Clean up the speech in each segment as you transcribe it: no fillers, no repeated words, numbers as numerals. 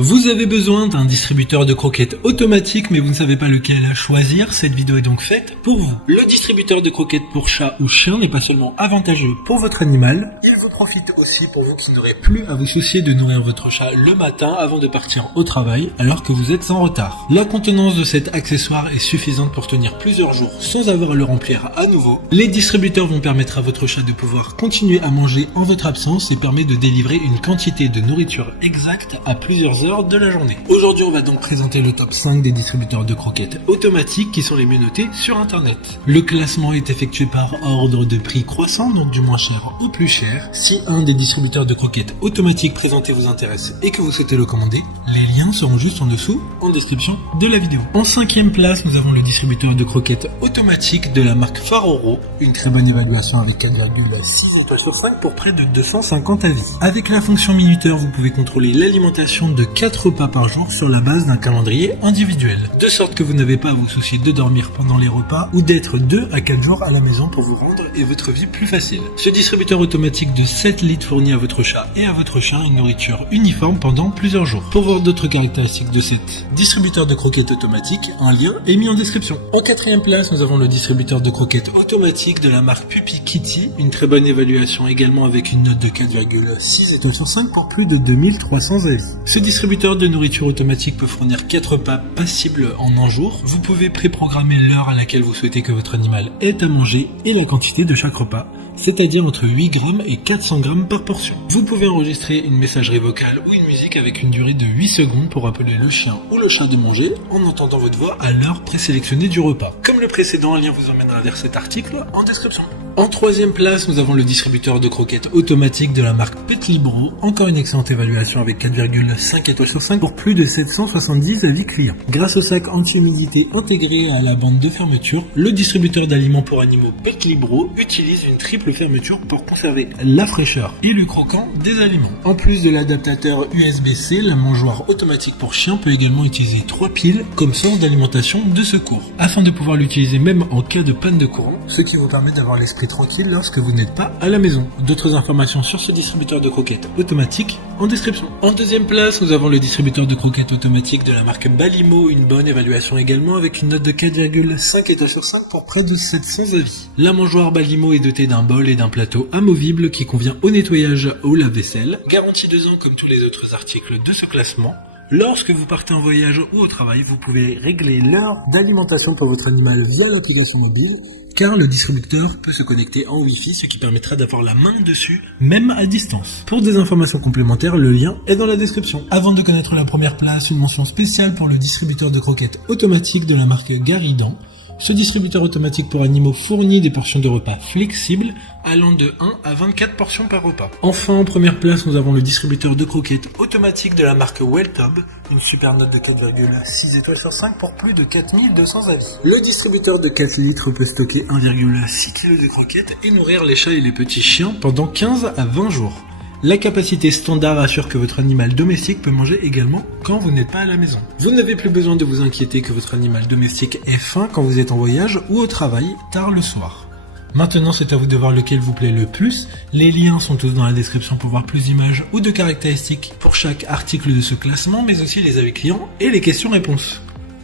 Vous avez besoin d'un distributeur de croquettes automatique mais vous ne savez pas lequel choisir, cette vidéo est donc faite pour vous. Le distributeur de croquettes pour chat ou chien n'est pas seulement avantageux pour votre animal, il vous profite aussi pour vous qui n'aurez plus à vous soucier de nourrir votre chat le matin avant de partir au travail alors que vous êtes en retard. La contenance de cet accessoire est suffisante pour tenir plusieurs jours sans avoir à le remplir à nouveau. Les distributeurs vont permettre à votre chat de pouvoir continuer à manger en votre absence et permet de délivrer une quantité de nourriture exacte à plusieurs heures de la journée. Aujourd'hui, on va donc présenter le top 5 des distributeurs de croquettes automatiques qui sont les mieux notés sur internet. Le classement est effectué par ordre de prix croissant, donc du moins cher au plus cher. Si un des distributeurs de croquettes automatiques présentés vous intéresse et que vous souhaitez le commander, les liens seront juste en dessous, en description de la vidéo. En 5e place, nous avons le distributeur de croquettes automatique de la marque Faroro, une très bonne évaluation avec 4,6 étoiles sur 5 pour près de 250 avis. Avec la fonction minuteur, vous pouvez contrôler l'alimentation de 4 repas par jour sur la base d'un calendrier individuel. De sorte que vous n'avez pas à vous soucier de dormir pendant les repas ou d'être 2 à 4 jours à la maison pour vous rendre et votre vie plus facile. Ce distributeur automatique de 7 litres fournit à votre chat et à votre chien une nourriture uniforme pendant plusieurs jours. Pour voir d'autres caractéristiques de cet distributeur de croquettes automatique, un lien est mis en description. En 4e place, nous avons le distributeur de croquettes automatique de la marque Puppy Kitty, une très bonne évaluation également avec une note de 4,6 étoiles sur 5 pour plus de 2300 avis. Ce distributeur de nourriture automatique peut fournir 4 repas passibles en un jour. Vous pouvez préprogrammer l'heure à laquelle vous souhaitez que votre animal ait à manger et la quantité de chaque repas, c'est-à-dire entre 8 grammes et 400 grammes par portion. Vous pouvez enregistrer une messagerie vocale ou une musique avec une durée de 8 secondes pour appeler le chien ou le chat de manger en entendant votre voix à l'heure présélectionnée du repas. Comme le précédent, un lien vous emmènera vers cet article en description. En 3e place, nous avons le distributeur de croquettes automatique de la marque Petlibro, encore une excellente évaluation avec 4,5 étoiles sur 5 pour plus de 770 avis clients. Grâce au sac anti-humidité intégré à la bande de fermeture, le distributeur d'aliments pour animaux Petlibro utilise une triple fermeture pour conserver la fraîcheur et le croquant des aliments. En plus de l'adaptateur USB-C, la mangeoire automatique pour chien peut également utiliser 3 piles comme source d'alimentation de secours, afin de pouvoir l'utiliser même en cas de panne de courant, ce qui vous permet d'avoir l'esprit tranquille lorsque vous n'êtes pas à la maison. D'autres informations sur ce distributeur de croquettes automatique en description. En 2e place, nous avons le distributeur de croquettes automatique de la marque Balimo, une bonne évaluation également avec une note de 4,5 étoiles sur 5 pour près de 700 avis. La mangeoire Balimo est dotée d'un bol et d'un plateau amovible qui convient au nettoyage au lave-vaisselle. Garantie 2 ans comme tous les autres articles de ce classement. Lorsque vous partez en voyage ou au travail, vous pouvez régler l'heure d'alimentation pour votre animal via l'application mobile, car le distributeur peut se connecter en Wi-Fi, ce qui permettra d'avoir la main dessus, même à distance. Pour des informations complémentaires, le lien est dans la description. Avant de connaître la première place, une mention spéciale pour le distributeur de croquettes automatique de la marque Garidan. Ce distributeur automatique pour animaux fournit des portions de repas flexibles allant de 1 à 24 portions par repas. Enfin, en première place, nous avons le distributeur de croquettes automatique de la marque Welltub, une super note de 4,6 étoiles sur 5 pour plus de 4200 avis. Le distributeur de 4 litres peut stocker 1,6 kg de croquettes et nourrir les chats et les petits chiens pendant 15 à 20 jours. La capacité standard assure que votre animal domestique peut manger également quand vous n'êtes pas à la maison. Vous n'avez plus besoin de vous inquiéter que votre animal domestique ait faim quand vous êtes en voyage ou au travail tard le soir. Maintenant, c'est à vous de voir lequel vous plaît le plus. Les liens sont tous dans la description pour voir plus d'images ou de caractéristiques pour chaque article de ce classement, mais aussi les avis clients et les questions-réponses.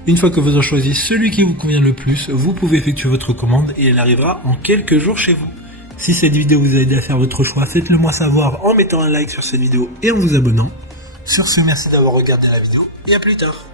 Une fois que vous avez choisi celui qui vous convient le plus, vous pouvez effectuer votre commande et elle arrivera en quelques jours chez vous. Si cette vidéo vous a aidé à faire votre choix, faites-le moi savoir en mettant un like sur cette vidéo et en vous abonnant. Sur ce, merci d'avoir regardé la vidéo et à plus tard.